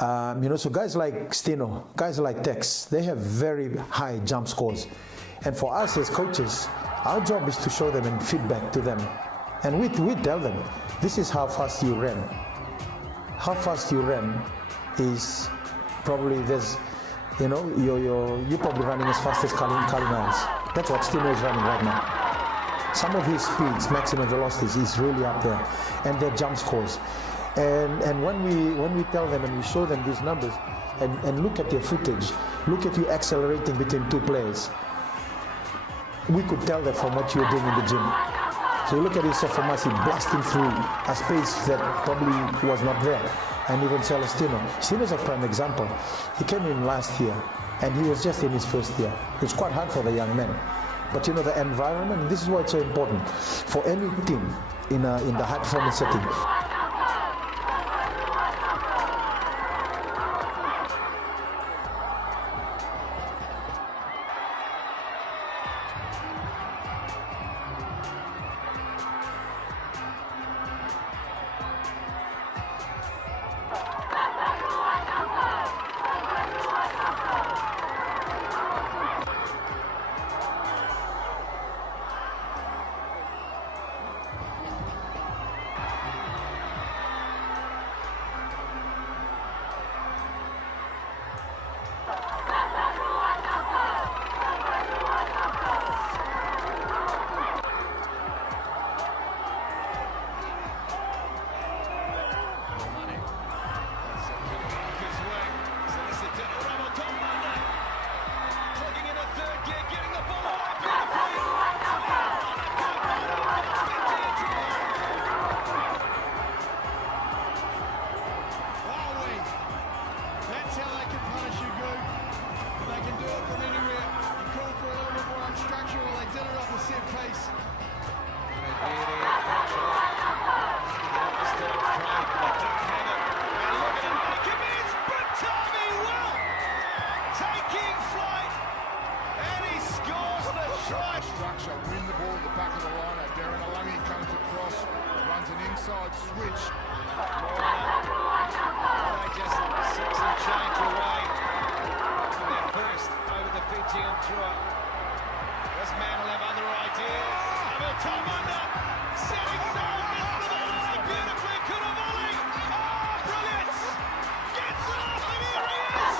So guys like Stino, guys like Tex, they have very high jump scores. And for us as coaches, our job is to show them and feedback to them. And we tell them, this is how fast you ran. How fast you ran is probably you're probably running as fast as Colin Niles. That's what Stino is running right now. Some of his speeds, maximum velocities, is really up there, and their jump scores. And when we tell them and we show them these numbers, and look at their footage, look at you accelerating between two players, we could tell that from what you're doing in the gym. So you look at yourself from us, blasting through a space that probably was not there. And even Salestino. Stino's a prime example. He came in last year, and he was just in his first year. It's quite hard for the young man. But the environment, this is why it's so important for any team in the high performance setting. Inside switch. Just 6 and change away from their first over the Fijian tour. This man will have other ideas. Ravutaumada setting sail into the line beautifully. Could have volley. Oh, brilliant! Gets it off, and here he is.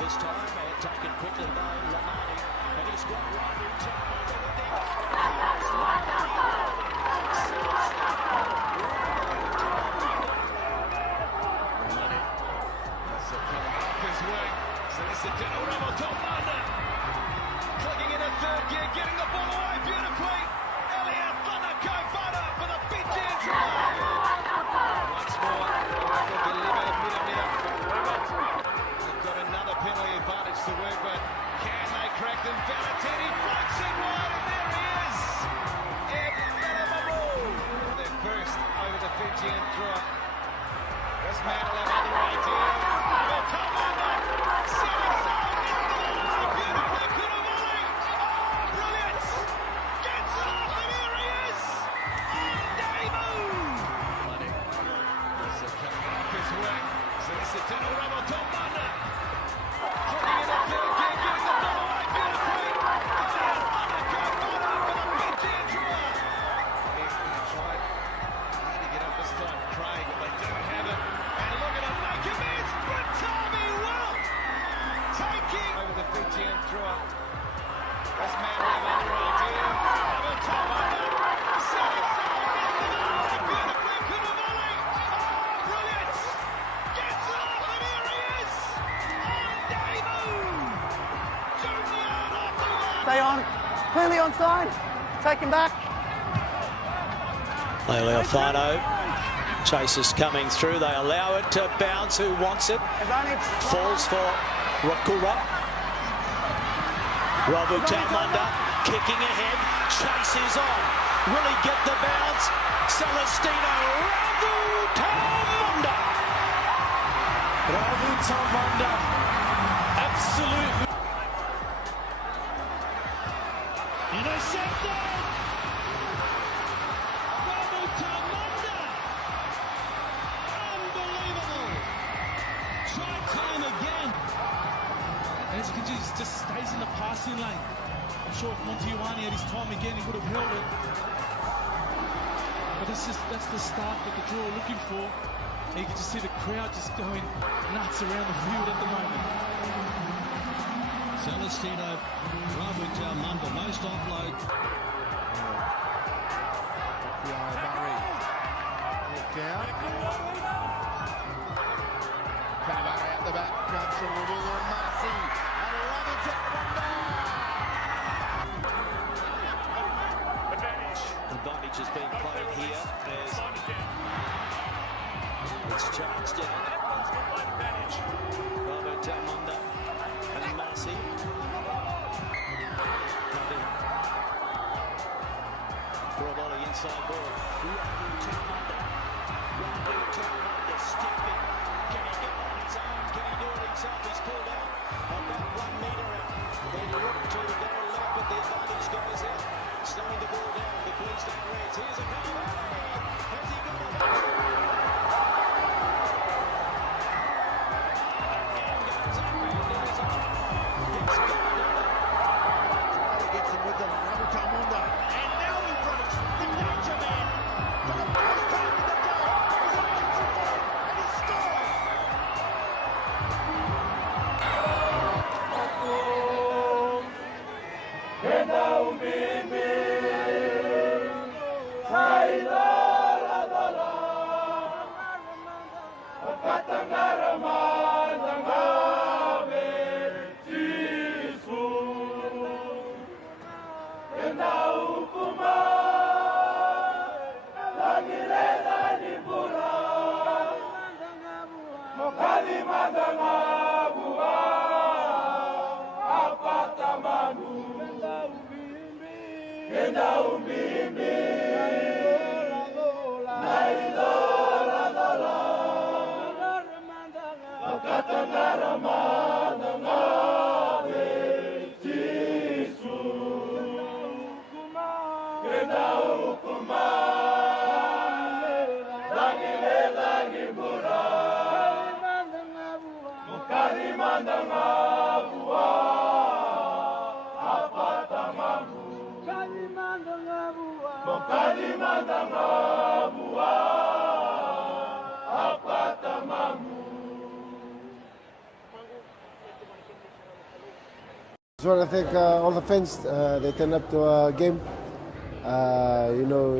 This time, taken quickly by Lamani, and he's got Ravutaumada with him. That's it coming off his wing. Salestino Ravutaumada clicking in a third gear, getting the ball away beautifully. For the Fijian try. Once more, they've got another penalty advantage to work with. Can they crack them? Valentini floats it wide, and there he is. They're first over the Fijian thrower. This man will have other ideas. Ravutaumada setting sail into the line beautifully. Could have volley. Oh, brilliant! Gets it off, and here he is. Coming off his wing. Salestino Ravutaumada clicking in a third gear, getting the ball away beautifully. For the Fijian tour. He's going to try to get up this time, Craig, but they don't have it. And look at him, make him miss, but Tommy Will taking over the Fijian tour. This man will have other idea. Ravutaumada setting sail into the line beautifully. Could have volley. Oh, brilliant! Gets it off, and here he is. Stay on. Clearly onside. Take him back. Leofano Chasers coming through, they allow it to bounce. Who wants it? Falls for Rotorua. Ravutaumada kicking ahead, chases on. Will he get the bounce? Salestino Ravutaumada. Ravutaumada, absolutely. Intercepted! Ravutaumada! Unbelievable! Try time again. As you can see, he just stays in the passing lane. I'm sure if Montiwani had his time again, he would have held it. But that's the start that the draw are looking for. And you can just see the crowd just going nuts around the field at the moment. Salestino Ravutaumada, no stop load. Down. Cabaret at the back, comes from Rotorua and Marist. And Ravutaumada. Advantage is being played here as it's charged down. Ravutaumada and Marist. For a volley inside ball. Ravutaumada stepping. Can he get on his own? Can he do it himself? He's pulled out about 1 metre out. They look to go left, but the advantage goes out. Slowing the ball down, the Queensland Reds. Here's a goal. Has he got it? Gets him with the Ravutaumada. And now in front of the danger man. For the first time in the day, he's on the foot and he scores. I just want to thank all the fans. They turn up to our game. You know,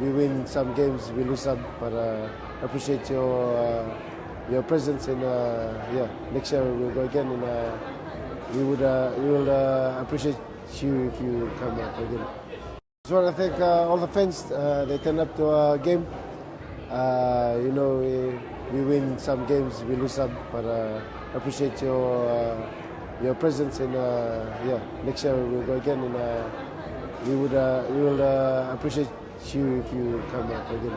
we win some games, we lose some, but I appreciate your presence. And yeah, next year we'll go again, and we will appreciate you if you come up again. I just want to thank all the fans. They turn up to our game. You know, we win some games, we lose some, but I appreciate your presence. And yeah, next year we'll go again, and we will appreciate you if you come up again.